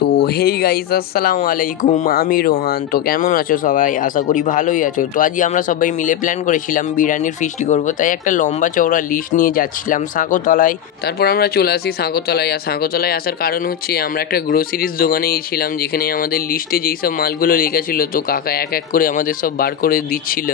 তো hey guys, আসসালামু আলাইকুম। আমি রোহান। তো কেমন আছো সবাই? আশা করি ভালোই আছো। তো আজকে আমরা সবাই মিলে প্ল্যান করেছিলাম বিরিয়ানির ফিস্টি করব, তাই একটা লম্বা চওড়া লিস্ট নিয়ে যাচ্ছিলাম সাঁকোতলায়। তারপর আমরা চলে আসি সাঁকোতলায়। আর সাঁকোতলায় আসার কারণ হচ্ছে আমরা একটা গ্রোসারিজ দোকানে গিয়েছিলাম, যেখানে আমাদের লিস্টে যেই সব মালগুলো লেখা ছিল, তো কাকা এক এক করে আমাদের সব বার করে দিচ্ছিল।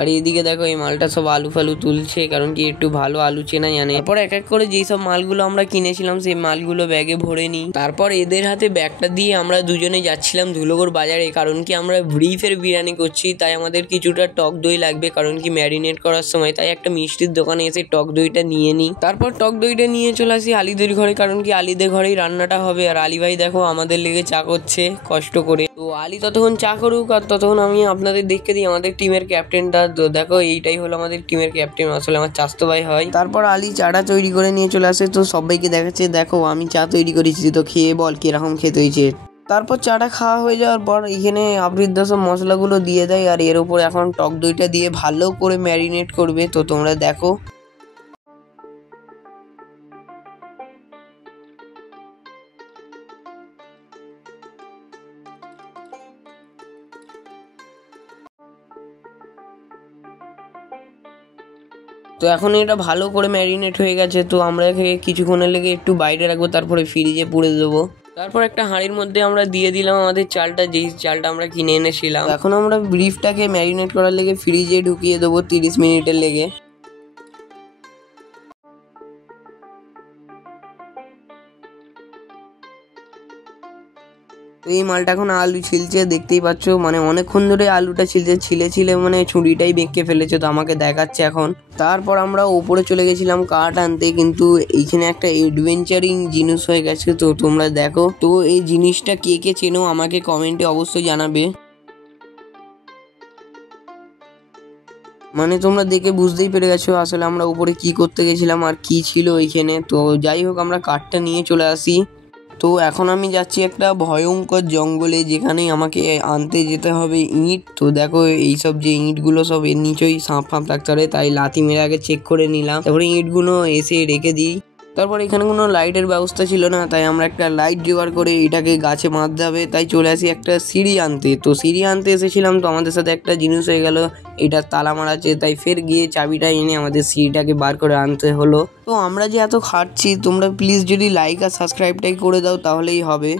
আর এদিকে দেখো, এই মালটা সব আলু ফালু তুলছে, কারণ কি একটু ভালো আলু চেনা জানে। তারপর এক এক করে যেই সব মালগুলো আমরা কিনেছিলাম সেই মালগুলো ব্যাগে ভরে নিই। তারপর এদের হাতে ব্যাগটা দিয়ে আমরা দুজনে যাচ্ছিলাম ধুলোগড় বাজারে, কারণ কি আমরা ব্রিফের বিরিয়ানি করছি, তাই আমাদের কিছুটা টক দই লাগবে, কারণ কি ম্যারিনেট করার সময়। তাই একটা মিষ্টির দোকানে এসে টক দইটা নিয়ে নিই। তারপর টক দইটা নিয়ে চলে আসি আলিদের ঘরে, কারণ কি আলিদের ঘরেই রান্নাটা হবে। আর আলি ভাই দেখো আমাদের লেগে চা করছে কষ্ট করে। তো আলি ততক্ষণ চা করুক, আর ততক্ষণ আমি আপনাদের দেখে দিই আমাদের টিমের ক্যাপ্টেনটা। তো দেখো, এইটাই হলো আমাদের টিমের ক্যাপ্টেন, আসলে আমার চাচাতো ভাই হয়। তারপর আলি চাটা তৈরি করে নিয়ে চলে আসে, তো সবাইকে দেখাচ্ছে দেখো আমি চা তৈরি করেছি, তো খেয়ে বল কিরকম খেতে হয়েছে। তারপর চাটা খাওয়া হয়ে যাওয়ার পর এখানে আফ্রিদা সব মশলাগুলো দিয়ে দেয়, আর এর উপর এখন টক দইটা দিয়ে ভালো করে ম্যারিনেট করবে। তো তোমরা দেখো। তো এখন এটা ভালো করে ম্যারিনেট হয়ে গেছে, তো আমরা কিছুক্ষণের লেগে একটু বাইরে রাখবো, তারপরে ফ্রিজে পুড়ে দেবো। তারপর একটা হাঁড়ির মধ্যে আমরা দিয়ে দিলাম আমাদের চালটা, যেই চালটা আমরা কিনে এনেছিলাম। এখন আমরা ব্রিফটাকে ম্যারিনেট করার লেগে ফ্রিজে ঢুকিয়ে দেবো 30 মিনিটের লেগে। তো এই মালটা এখন আলু ছিলছে, দেখতেই পাচ্ছ, মানে অনেকক্ষণ ধরে আলুটা ছিলে মানে ছুরিটাই বেঁকে ফেলেছে, তো আমাকে দেখাচ্ছে এখন। তারপর আমরা ওপরে চলে গেছিলাম কাঠ আনতে, কিন্তু এইখানে একটা এডভেঞ্চারিং জিনিস হয়ে গেছে, তো তোমরা দেখো। তো এই জিনিসটা কে কে চেনো আমাকে কমেন্টে অবশ্যই জানাবে। মানে তোমরা দেখে বুঝতেই পেরে গেছো আসলে আমরা উপরে কি করতে গেছিলাম আর কি ছিল এইখানে। তো যাই হোক, আমরা কাঠটা নিয়ে চলে আসি। তো এখন আমি যাচ্ছি একটা ভয়ঙ্কর জঙ্গলে, যেখানে আমাকে আনতে যেতে হবে ইট। তো দেখো এইসব যে ইটগুলো সব এর নিচেই সাপ ফাঁপ থাকতে পারে, তাই লাথি মেরে আগে চেক করে নিলাম, তারপরে ইটগুলো এসে রেখে দিই। তারপর এখানে কোনো লাইটের ব্যবস্থা ছিল না, তাই আমরা একটা লাইট জোগাড় করে এটাকে গাছে বাঁধতে হবে, তাই চলে আসি একটা সিঁড়ি আনতে। তো সিঁড়ি আনতে এসেছিলাম, তো আমাদের সাথে একটা জিনিস হয়ে গেল, এটা তালা মারা আছে, তাই ফের গিয়ে চাবিটা এনে আমাদের সিঁড়িটাকে বার করে আনতে হলো। তো আমরা যে এত খাটছি, তোমরা প্লিজ যদি লাইক আর সাবস্ক্রাইবটাই করে দাও তাহলেই হবে।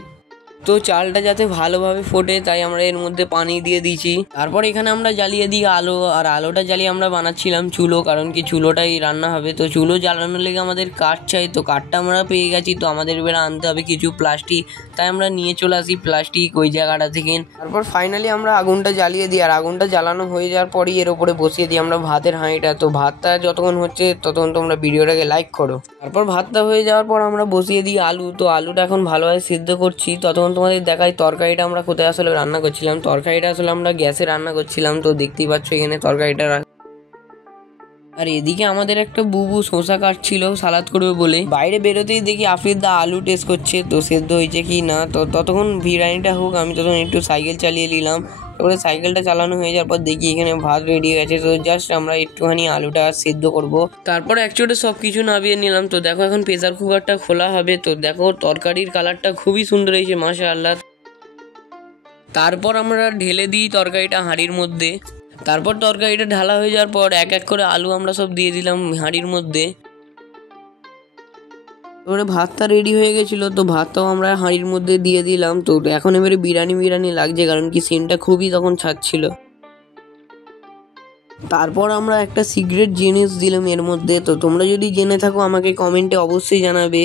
তো চালটা যাতে ভালোভাবে ফোটে, তাই আমরা এর মধ্যে পানি দিয়ে দিয়েছি। তারপর এখানে আমরা জ্বালিয়ে দিই আলো, আর আলোটা জ্বালিয়ে আমরা বানাচ্ছিলাম চুলো, কারণ কি চুলোটাই রান্না হবে। তো চুলো জ্বালানোর লেগে আমাদের কাঠ চাই, তো কাঠটা আমরা পেয়ে গেছি। তো আমাদের এবার আনতে হবে কিছু প্লাস্টিক, তাই আমরা নিয়ে চলে আসি প্লাস্টিক ওই জায়গাটা থেকে। তারপর ফাইনালি আমরা আগুনটা জ্বালিয়ে দিই, আর আগুনটা জ্বালানো হয়ে যাওয়ার পরই এর উপরে বসিয়ে দিই আমরা ভাতের হাঁড়িটা। তো ভাতটা যতক্ষণ হচ্ছে ততক্ষণ তোমরা ভিডিওটাকে লাইক করো। তারপর ভাতটা হয়ে যাওয়ার পর আমরা বসিয়ে দিই আলু। তো আলুটা এখন ভালোভাবে সিদ্ধ করছি, ততক্ষণ তোমাদের দেখাই তরকারিটা আমরা কোথায় আসলে রান্না করছিলাম। তরকারিটা আসলে আমরা গ্যাসে রান্না করছিলাম, তো দেখতেই পাচ্ছ এখানে তরকারিটা। আর এদিকে আমাদের একটা বুবু শসা কাটছিল সালাদ করবে বলে, বাইরে বেরোতেই দেখি আফ্রিদা আলু টেস্ট করছে, তো সেদ্ধ হয়েছে কি না। তো ততক্ষণ বিরিয়ানিটা হোক, আমি ততক্ষণ একটু সাইকেল চালিয়ে নিলাম। তারপরে সাইকেলটা চালানো হয়ে যাওয়ার পর দেখি এখানে ভাত রেডি হয়ে গেছে, তো জাস্ট আমরা একটুখানি আলুটা সেদ্ধ করব। তারপর একচোটে সব কিছু নামিয়ে নিলাম। তো দেখো এখন প্রেসার কুকারটা খোলা হবে। তো দেখো তরকারির কালারটা খুবই সুন্দর হয়েছে, মাশাআল্লাহ। তারপর আমরা ঢেলে দিই তরকারিটা হাঁড়ির মধ্যে। তারপর তরকারিটা ঢালা হয়ে যাওয়ার পর এক এক করে আলু আমরা সব দিয়ে দিলাম হাঁড়ির মধ্যে। এবারে ভাতটা রেডি হয়ে গেছিলো, তো ভাতটাও আমরা হাঁড়ির মধ্যে দিয়ে দিলাম। তো এখন এবারে বিরিয়ানি লাগছে, কারণ কি সিনটা খুবই তখন ছাড়ছিল। তারপর আমরা একটা সিক্রেট জিনিস দিলাম এর মধ্যে, তো তোমরা যদি জেনে থাকো আমাকে কমেন্টে অবশ্যই জানাবে।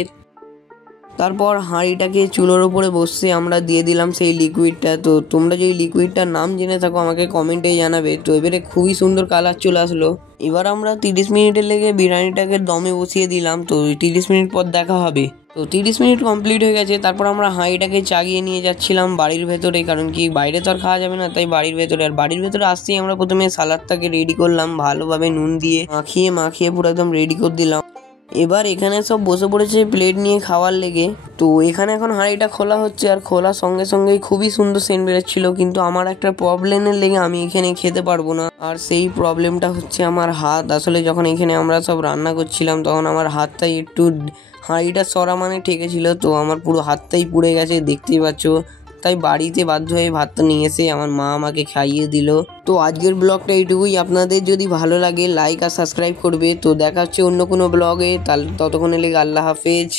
তারপর হাঁড়িটাকে চুলোর ওপরে বসে আমরা দিয়ে দিলাম সেই লিকুইডটা। তো তোমরা যদি লিকুইডটার নাম জেনে থাকো আমাকে কমেন্টে জানাবে। তো এবারে খুবই সুন্দর কালার চলে আসলো। এবার আমরা 30 মিনিটের লেগে বিরিয়ানিটাকে দমে বসিয়ে দিলাম। তো 30 মিনিট পর দেখা হবে। তো 30 মিনিট কমপ্লিট হয়ে গেছে। তারপর আমরা হাঁড়িটাকে চাগিয়ে নিয়ে যাচ্ছিলাম বাড়ির ভেতরে, কারণ কি বাইরে তো আর খাওয়া যাবে না, তাই বাড়ির ভেতরে। আর বাড়ির ভেতরে আসতেই আমরা প্রথমে সালাদটাকে রেডি করলাম ভালোভাবে নুন দিয়ে মাখিয়ে পুরো একদম রেডি করে দিলাম। এবার এখানে সব বসে পড়েছে প্লেট নিয়ে খাওয়ার লেগে। তো এখানে এখন হাঁড়িটা খোলা হচ্ছে, আর খোলার সঙ্গে সঙ্গে খুবই সুন্দর সেন্ট বেরোচ্ছিল, কিন্তু আমার একটা প্রবলেমের লেগে আমি এখানে খেতে পারবো না। আর সেই প্রবলেমটা হচ্ছে আমার হাত। আসলে যখন এখানে আমরা সব রান্না করছিলাম তখন আমার হাতটাই একটু হাঁড়িটা সরা মানে ঠেকেছিল, তো আমার পুরো হাতটাই পুড়ে গেছে, দেখতেই পাচ্ছ। তাই বাড়িতে বাধ্য হয়ে ভাতটা নিয়ে এসে আমার মা আমাকে খাইয়ে দিল। তো আজকের ব্লগটা এইটুকুই। আপনাদের যদি ভালো লাগে লাইক আর সাবস্ক্রাইব করবে। তো দেখা হচ্ছে অন্য কোনো ব্লগে, তাহলে ততক্ষণে লেগে আল্লাহ হাফেজ।